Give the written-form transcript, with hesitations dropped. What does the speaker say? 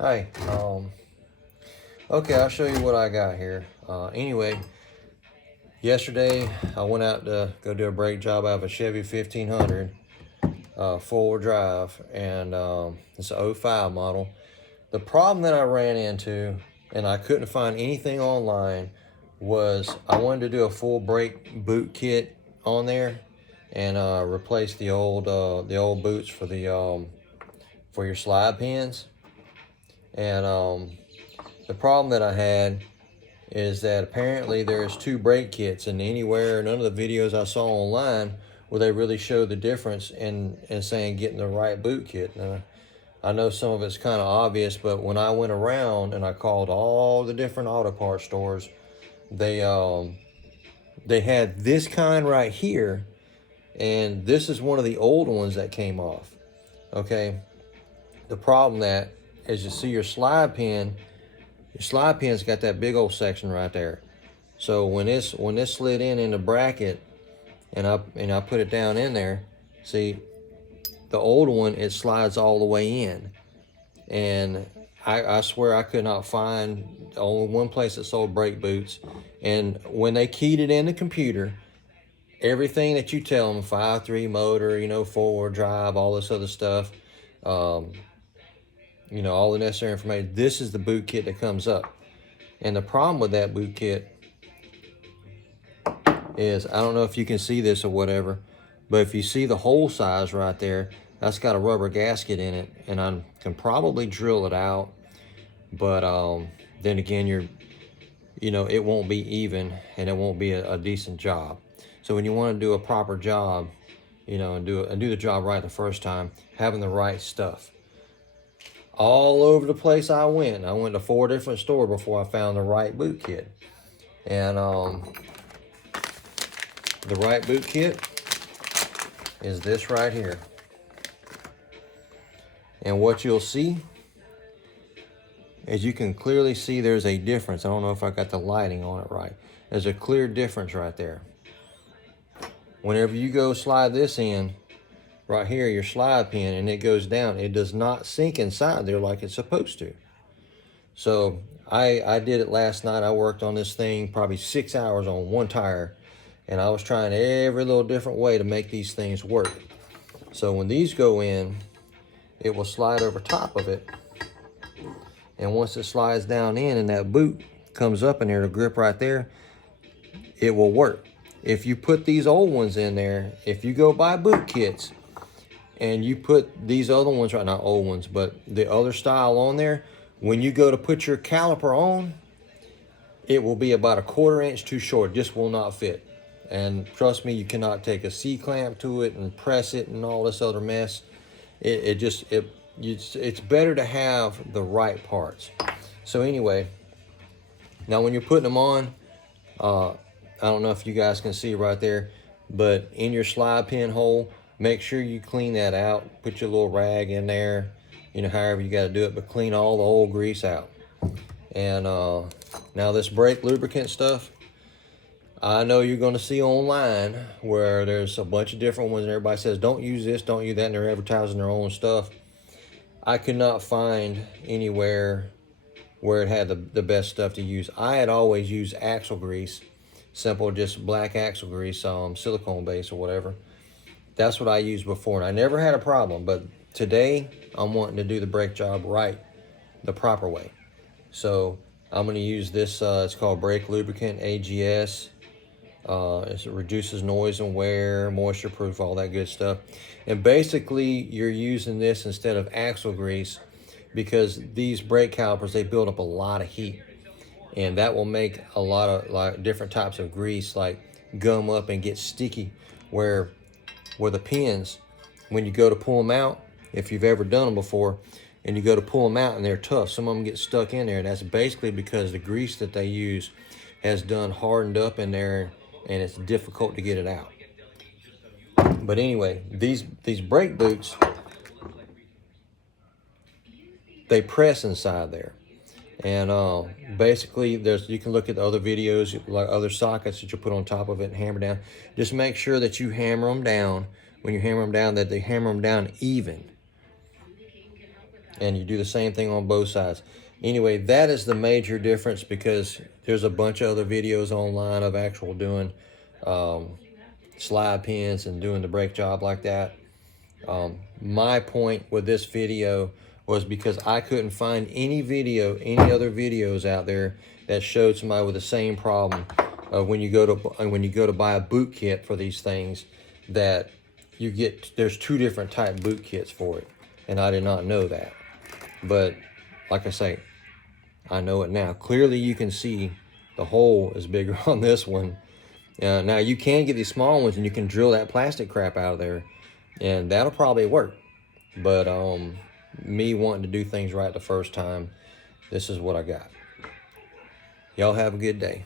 Hi. Okay, I'll show you what I got here. Anyway, yesterday I went out to go do a brake job out of a Chevy 1500 four-wheel drive, and it's an '05 model. The problem that I ran into, and I couldn't find anything online, was I wanted to do a full brake boot kit on there and replace the old boots for your slide pins. And the problem that I had is that apparently there's two brake kits, and anywhere, none of the videos I saw online where they really show the difference in saying getting the right boot kit. Now, I know some of it's kind of obvious, but when I went around and I called all the different auto parts stores, they had this kind right here, and this is one of the old ones that came off. Okay, the problem that is, you see your slide pin's got that big old section right there. So when this slid in the bracket, and I put it down in there, see, the old one, it slides all the way in, and I swear I could not find only one place that sold brake boots. And when they keyed it in the computer, everything that you tell them, 5.3 motor, four-wheel drive, all this other stuff, all the necessary information, this is the boot kit that comes up. And the problem with that boot kit is, I don't know if you can see this or whatever, but if you see the hole size right there, that's got a rubber gasket in it, and I can probably drill it out, but then again, it won't be even, and it won't be a decent job. So when you want to do a proper job, and do the job right the first time, having the right stuff. All over the place I went to 4 different stores before I found the right boot kit. And the right boot kit is this right here. And what you'll see is, you can clearly see there's a difference. I don't know if I got the lighting on it right. There's a clear difference right there. Whenever you go slide this in, right here, your slide pin, and it goes down, it does not sink inside there like it's supposed to. So I did it last night. I worked on this thing probably 6 hours on one tire, and I was trying every little different way to make these things work. So when these go in, it will slide over top of it, and once it slides down in and that boot comes up in there, the grip right there, it will work. If you put these old ones in there, if you go buy boot kits and you put these other ones, right, not old ones, but the other style on there, when you go to put your caliper on, it will be about 1/4 inch too short. Just will not fit. And trust me, you cannot take a C-clamp to it and press it and all this other mess. It's better to have the right parts. So anyway, now when you're putting them on, I don't know if you guys can see right there, but in your slide pin hole, make sure you clean that out. Put your little rag in there, however you got to do it, but clean all the old grease out. And now this brake lubricant stuff, I know you're going to see online where there's a bunch of different ones, and everybody says, don't use this, don't use that, and they're advertising their own stuff. I could not find anywhere where it had the best stuff to use. I had always used axle grease, simple, just black axle grease, silicone base or whatever. That's what I used before, and I never had a problem. But today, I'm wanting to do the brake job right, the proper way. So I'm going to use this, it's called brake lubricant, AGS. It reduces noise and wear, moisture proof, all that good stuff. And basically, you're using this instead of axle grease because these brake calipers, they build up a lot of heat. And that will make a lot of different types of grease gum up and get sticky, where the pins, when you go to pull them out, if you've ever done them before, and you go to pull them out and they're tough, some of them get stuck in there, and that's basically because the grease that they use has done hardened up in there, and it's difficult to get it out. But anyway, these brake boots, they press inside there. And basically, you can look at the other videos, like other sockets that you put on top of it and hammer down. Just make sure that you hammer them down. When you hammer them down, that they hammer them down even. and you do the same thing on both sides. Anyway, that is the major difference, because there's a bunch of other videos online of actual doing slide pins and doing the brake job like that. My point with this video was because I couldn't find any other videos out there that showed somebody with the same problem when you go to buy a boot kit for these things, that there's 2 different type boot kits for it, and I did not know that. But like I say, I know it now. Clearly you can see the hole is bigger on this one. Now you can get these small ones and you can drill that plastic crap out of there, and that'll probably work. But me wanting to do things right the first time, this is what I got. Y'all have a good day.